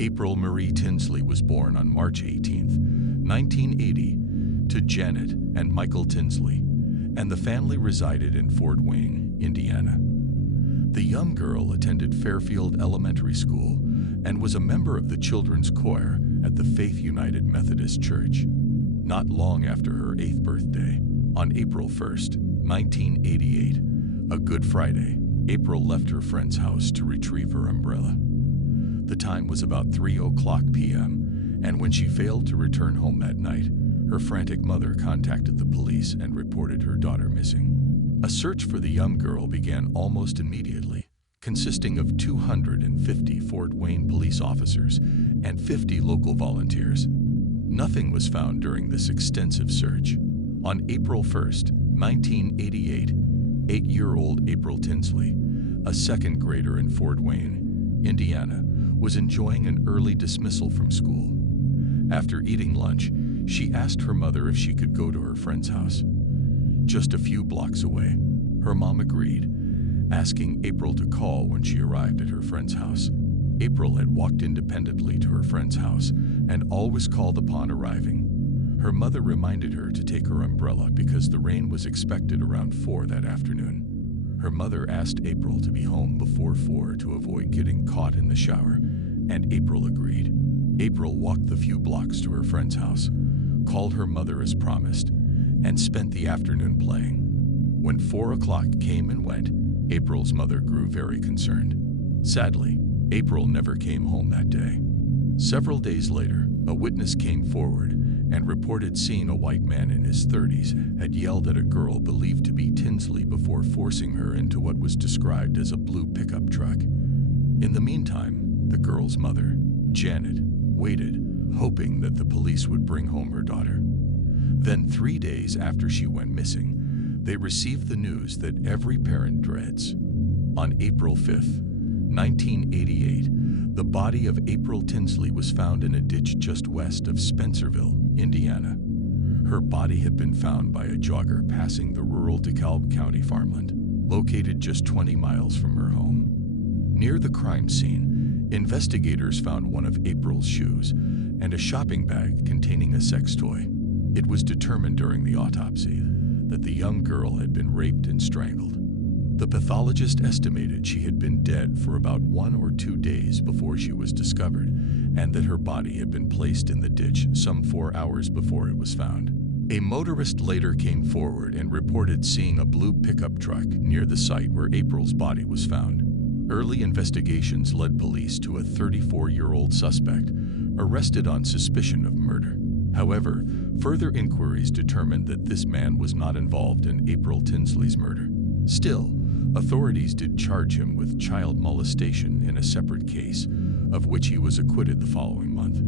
April Marie Tinsley was born on March 18, 1980, to Janet and Michael Tinsley, and the family resided in Fort Wayne, Indiana. The young girl attended Fairfield Elementary School and was a member of the children's choir at the Faith United Methodist Church. Not long after her 8th birthday, on April 1st, 1988, a Good Friday, April left her friend's house to retrieve her umbrella. The time was about 3:00 p.m., and when she failed to return home that night, her frantic mother contacted the police and reported her daughter missing. A search for the young girl began almost immediately, consisting of 250 Fort Wayne police officers and 50 local volunteers. Nothing was found during this extensive search. On April 1st, 1988, 8-year-old April Tinsley, a second grader in Fort Wayne, Indiana, was enjoying an early dismissal from school. After eating lunch, she asked her mother if she could go to her friend's house. Just a few blocks away, her mom agreed, asking April to call when she arrived at her friend's house. April had walked independently to her friend's house and always called upon arriving. Her mother reminded her to take her umbrella because the rain was expected around 4 that afternoon. Her mother asked April to be home before 4 to avoid getting caught in the shower, and April agreed. April walked the few blocks to her friend's house, called her mother as promised, and spent the afternoon playing. When 4 o'clock came and went, April's mother grew very concerned. Sadly, April never came home that day. Several days later, a witness came forward and reported seeing a white man in his 30s had yelled at a girl believed to be Tinsley before forcing her into what was described as a blue pickup truck. In the meantime, the girl's mother, Janet, waited, hoping that the police would bring home her daughter. Then 3 days after she went missing, they received the news that every parent dreads. On April 5th, 1988, the body of April Tinsley was found in a ditch just west of Spencerville, Indiana. Her body had been found by a jogger passing the rural DeKalb County farmland, located just 20 miles from her home. Near the crime scene, investigators found one of April's shoes and a shopping bag containing a sex toy. It was determined during the autopsy that the young girl had been raped and strangled. The pathologist estimated she had been dead for about 1 or 2 days before she was discovered, and that her body had been placed in the ditch some 4 hours before it was found. A motorist later came forward and reported seeing a blue pickup truck near the site where April's body was found. Early investigations led police to a 34-year-old suspect arrested on suspicion of murder. However, further inquiries determined that this man was not involved in April Tinsley's murder. Still, authorities did charge him with child molestation in a separate case, of which he was acquitted the following month.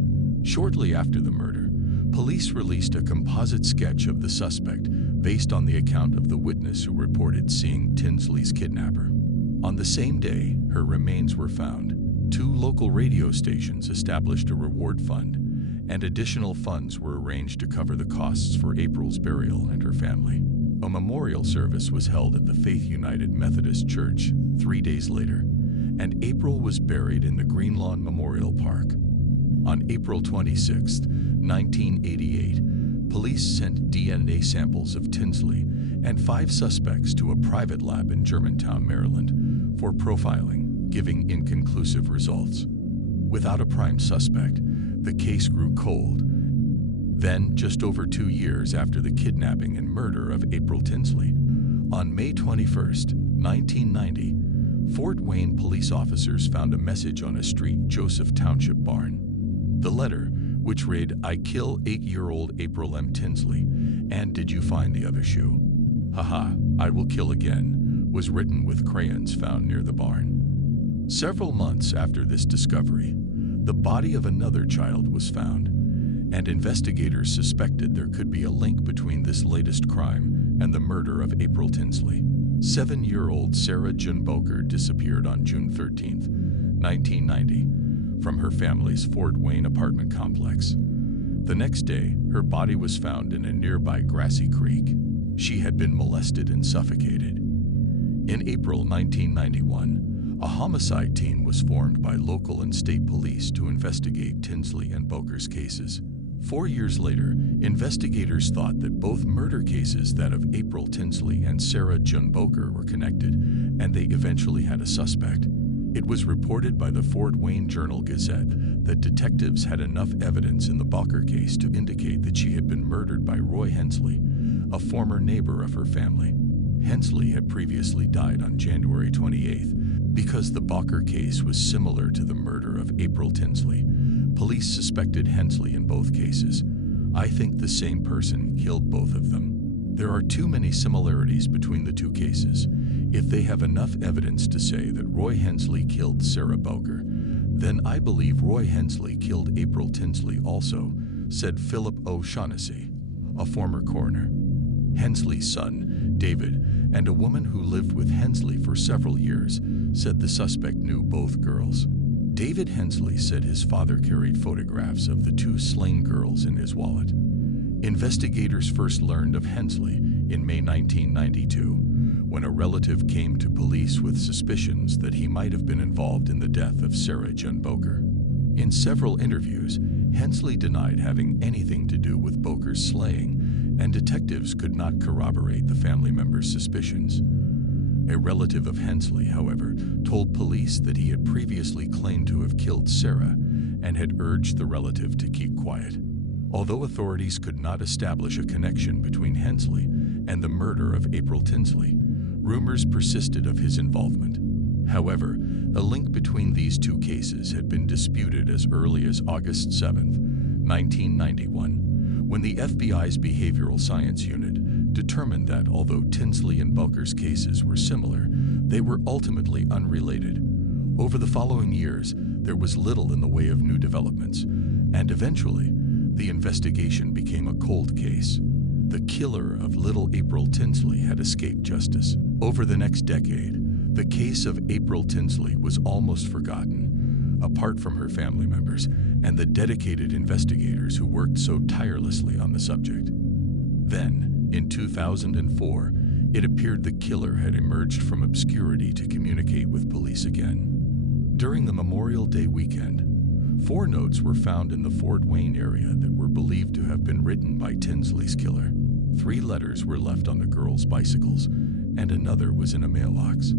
Shortly after the murder, police released a composite sketch of the suspect based on the account of the witness who reported seeing Tinsley's kidnapper. On the same day her remains were found, 2 local radio stations established a reward fund, and additional funds were arranged to cover the costs for April's burial and her family. A memorial service was held at the Faith United Methodist Church 3 days later, and April was buried in the Green Lawn Memorial Park. On April 26, 1988, police sent DNA samples of Tinsley and 5 suspects to a private lab in Germantown, Maryland, for profiling, giving inconclusive results. Without a prime suspect, the case grew cold. Then, just over 2 years after the kidnapping and murder of April Tinsley, on May 21, 1990, Fort Wayne police officers found a message on a street Joseph Township barn. The letter, which read, "I kill 8-year-old April M. Tinsley, and did you find the other shoe? Haha, I will kill again," was written with crayons found near the barn. Several months after this discovery, the body of another child was found, and investigators suspected there could be a link between this latest crime and the murder of April Tinsley. 7-year-old Sarah June Boker disappeared on June 13, 1990, from her family's Fort Wayne apartment complex. The next day, her body was found in a nearby grassy creek. She had been molested and suffocated. In April 1991, A homicide team was formed by local and state police to investigate Tinsley and Boker's cases. 4 years later, investigators thought that both murder cases, that of April Tinsley and Sarah June Boker, were connected, and they eventually had a suspect. It was reported by the Fort Wayne Journal-Gazette that detectives had enough evidence in the Boker case to indicate that she had been murdered by Roy Hensley, a former neighbor of her family. Hensley had previously died on January 28th. Because the Boker case was similar to the murder of April Tinsley, police suspected Hensley in both cases. I think the same person killed both of them. There are too many similarities between the two cases. If they have enough evidence to say that Roy Hensley killed Sarah Boker, then I believe Roy Hensley killed April Tinsley also, said Philip O'Shaughnessy, a former coroner. Hensley's son, David, and a woman who lived with Hensley for several years, said the suspect knew both girls. David Hensley said his father carried photographs of the two slain girls in his wallet. Investigators first learned of Hensley in May 1992, when a relative came to police with suspicions that he might have been involved in the death of Sarah June Boker. In several interviews, Hensley denied having anything to do with Boker's slaying, and detectives could not corroborate the family member's suspicions. A relative of Hensley, however, told police that he had previously claimed to have killed Sarah and had urged the relative to keep quiet. Although authorities could not establish a connection between Hensley and the murder of April Tinsley, rumors persisted of his involvement. However, a link between these two cases had been disputed as early as August 7, 1991, when the FBI's Behavioral Science Unit determined that although Tinsley and Boker's cases were similar, they were ultimately unrelated. Over the following years, there was little in the way of new developments, and eventually, the investigation became a cold case. The killer of little April Tinsley had escaped justice. Over the next decade, the case of April Tinsley was almost forgotten, apart from her family members and the dedicated investigators who worked so tirelessly on the subject. Then, in 2004, it appeared the killer had emerged from obscurity to communicate with police again. During the Memorial Day weekend, 4 notes were found in the Fort Wayne area that were believed to have been written by Tinsley's killer. 3 letters were left on the girls' bicycles, and another was in a mailbox.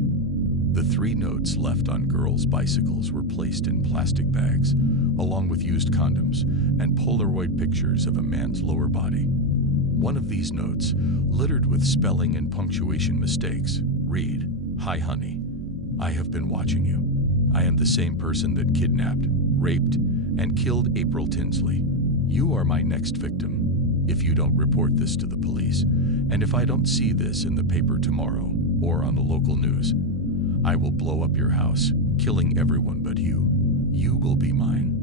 The 3 notes left on girls' bicycles were placed in plastic bags, along with used condoms and Polaroid pictures of a man's lower body. One of these notes, littered with spelling and punctuation mistakes, read, "Hi honey, I have been watching you. I am the same person that kidnapped, raped, and killed April Tinsley. You are my next victim. If you don't report this to the police, and if I don't see this in the paper tomorrow or on the local news, I will blow up your house, killing everyone but you. You will be mine."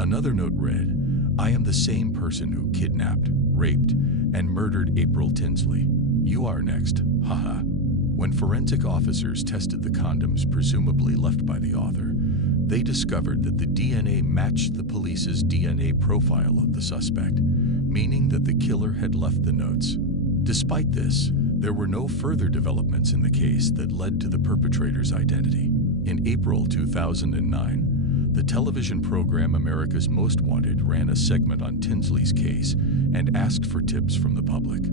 Another note read, "I am the same person who kidnapped, raped, and murdered April Tinsley. You are next, haha." When forensic officers tested the condoms presumably left by the author, they discovered that the DNA matched the police's DNA profile of the suspect, meaning that the killer had left the notes. Despite this, there were no further developments in the case that led to the perpetrator's identity. In April 2009, the television program America's Most Wanted ran a segment on Tinsley's case and asked for tips from the public.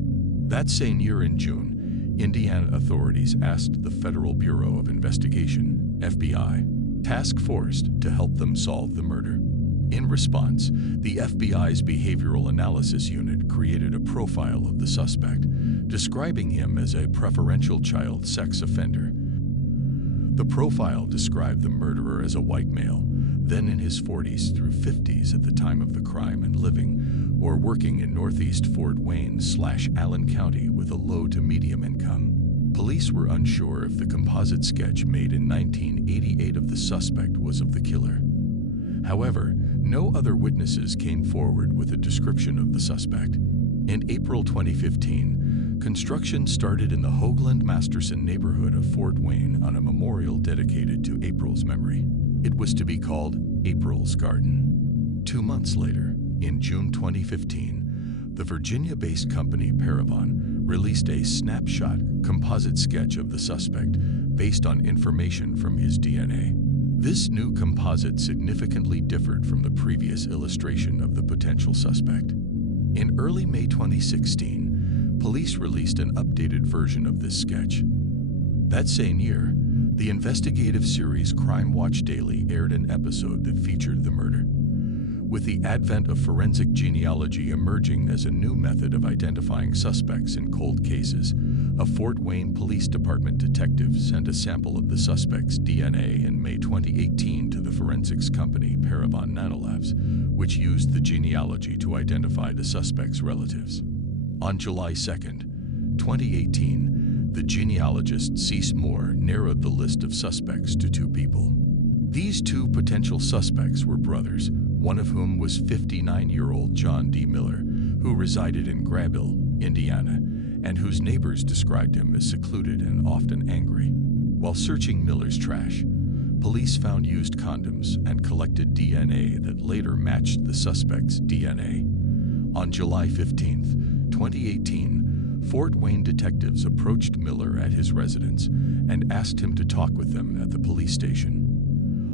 That same year in June, Indiana authorities asked the Federal Bureau of Investigation, FBI, task force to help them solve the murder. In response, the FBI's Behavioral Analysis Unit created a profile of the suspect, describing him as a preferential child sex offender. The profile described the murderer as a white male, then in his 40s through 50s at the time of the crime and living or working in Northeast Fort Wayne/Allen County with a low to medium income. Police were unsure if the composite sketch made in 1988 of the suspect was of the killer. However, no other witnesses came forward with a description of the suspect. In April 2015, construction started in the Hoagland-Masterson neighborhood of Fort Wayne on a memorial dedicated to April's memory. It was to be called April's Garden. 2 months later, in June 2015, the Virginia-based company Paravan released a snapshot composite sketch of the suspect based on information from his DNA. This new composite significantly differed from the previous illustration of the potential suspect. In early May 2016, police released an updated version of this sketch. That same year, the investigative series Crime Watch Daily aired an episode that featured the murder. With the advent of forensic genealogy emerging as a new method of identifying suspects in cold cases, a Fort Wayne Police Department detective sent a sample of the suspect's DNA in May 2018 to the forensics company Paragon Nanolabs, which used the genealogy to identify the suspect's relatives. On July 2, 2018, the genealogist Cease Moore narrowed the list of suspects to 2 people. These 2 potential suspects were brothers, one of whom was 59-year-old John D. Miller, who resided in Grabille, Indiana, and whose neighbors described him as secluded and often angry. While searching Miller's trash, police found used condoms and collected DNA that later matched the suspect's DNA. On July 15, 2018, Fort Wayne detectives approached Miller at his residence and asked him to talk with them at the police station.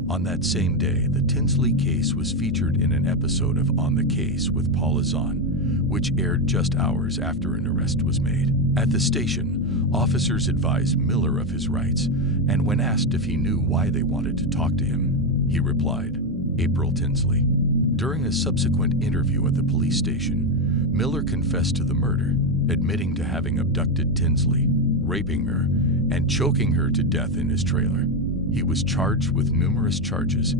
On that same day, the Tinsley case was featured in an episode of On the Case with Paula Zahn, which aired just hours after an arrest was made. At the station, officers advised Miller of his rights, and when asked if he knew why they wanted to talk to him, he replied, "April Tinsley." During a subsequent interview at the police station, Miller confessed to the murder, admitting to having abducted Tinsley, raping her, and choking her to death in his trailer. He was charged with numerous charges,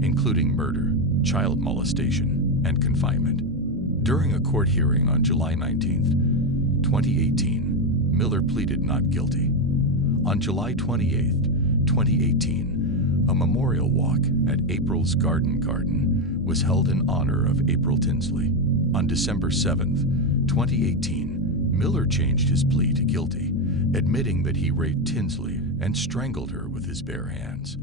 including murder, child molestation, and confinement. During a court hearing on July 19, 2018, Miller pleaded not guilty. On July 28, 2018, a memorial walk at April's Garden was held in honor of April Tinsley. On December 7, 2018, Miller changed his plea to guilty, admitting that he raped Tinsley and strangled her with his bare hands.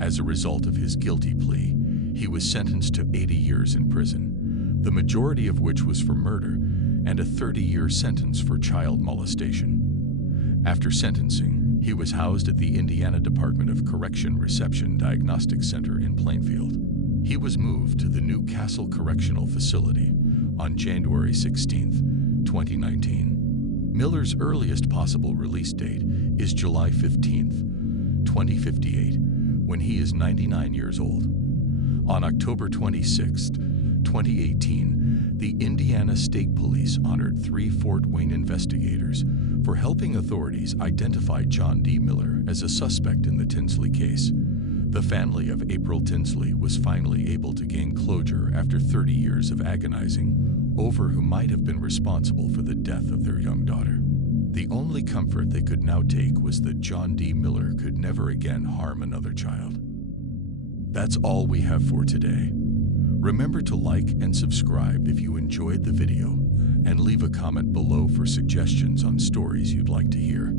As a result of his guilty plea, he was sentenced to 80 years in prison, the majority of which was for murder, and a 30-year sentence for child molestation. After sentencing, he was housed at the Indiana Department of Correction Reception Diagnostic Center in Plainfield. He was moved to the New Castle Correctional Facility on January 16, 2019. Miller's earliest possible release date is July 15, 2058, when he is 99 years old. On October 26, 2018, the Indiana State Police honored 3 Fort Wayne investigators for helping authorities identify John D. Miller as a suspect in the Tinsley case. The family of April Tinsley was finally able to gain closure after 30 years of agonizing over who might have been responsible for the death of their young daughter. The only comfort they could now take was that John D. Miller could never again harm another child. That's all we have for today. Remember to like and subscribe if you enjoyed the video, and leave a comment below for suggestions on stories you'd like to hear.